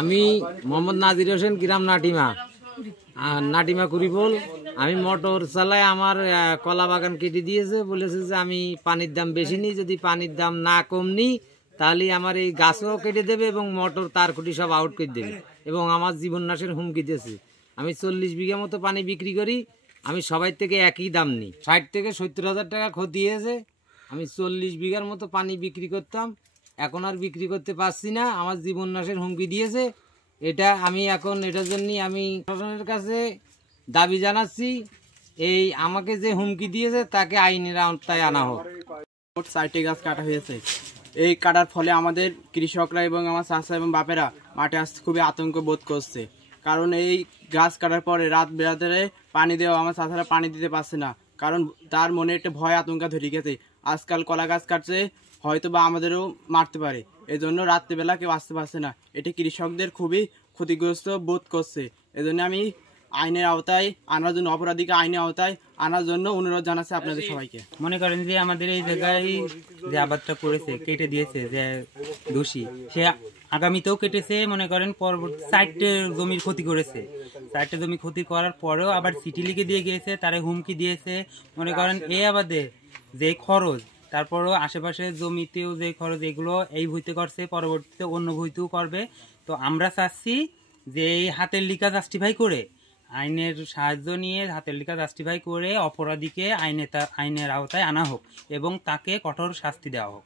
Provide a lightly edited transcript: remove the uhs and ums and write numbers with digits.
আমি মোহাম্মদ নাজির হোসেন, গ্রাম নাটিমা কুড়িপোল। আমি মোটর চালাই, আমার কলা বাগান কেটে দিয়েছে, বলেছে যে আমি পানির দাম বেশি নিই, যদি পানির দাম না কম নিই তাহলে আমার এই গাছও কেটে দেবে এবং মোটর তার খুঁটি সব আউট করে দেবে এবং আমার জীবন নাশের হুমকি দিয়েছে। আমি 40 বিঘা মতো পানি বিক্রি করি, আমি সবাই থেকে একই দাম নিই। 60 থেকে 70 হাজার টাকা ক্ষতি হয়েছে। আমি 40 বিঘার মতো পানি বিক্রি করতাম, এখন আর বিক্রি করতে পারছি না, আমার জীবন নাশের হুমকি দিয়েছে। এটা আমি এখন এটার জন্য আমি প্রশাসনের কাছে দাবি জানাচ্ছি, এই আমাকে যে হুমকি দিয়েছে তাকে আইনের আওতায় আনা হোক। 60টি গাছ কাটা হয়েছে। এই কাটার ফলে আমাদের কৃষকরা এবং আমার চাচা এবং বাপেরা মাঠে আসতে খুবই আতঙ্ক বোধ করছে, কারণ এই গাছ কাটার পরে রাত বেরাতে পানি দেওয়া আমার চাচারা পানি দিতে পারছে না, কারণ তার মনে একটা ভয় আতঙ্ক ধরে গেছে। আজকাল কলা গাছ কাটছে, হয়তো বা আমাদেরও মারতে পারে, এজন্য রাত্রিবেলা কেউ আসতে পারছে না। এটি কৃষকদের খুবই ক্ষতিগ্রস্ত বোধ করছে। এজন্য আমি আইনের আওতায় আনার জন্য, অপরাধীকে আইনের আওতায় আনার জন্য অনুরোধ জানাচ্ছি আপনাদের সবাইকে। মনে করেন যে আমাদের এই জায়গায় যে আবাদটা করেছে, কেটে দিয়েছে, যে দোষী সে আগামীতেও কেটেছে, মনে করেন পরবর্তী 60 জমির ক্ষতি করেছে। 60 জমি ক্ষতি করার পরেও আবার চিঠি লিখে দিয়ে গিয়েছে, তারে হুমকি দিয়েছে। মনে করেন এই আবাদে যে খরচ, তারপরও আশেপাশে জমিতেও যে খরচ, এগুলো এই ভুইতে করছে, পরবর্তীতে অন্য ভুইতেও করবে। তো আমরা চাচ্ছি যে এই হাতের লিখা জাস্টিফাই করে, আইনের সাহায্য নিয়ে হাতের লিখা জাস্টিফাই করে অপরাধীকে আইনের আওতায় আনা হোক এবং তাকে কঠোর শাস্তি দেওয়া হোক।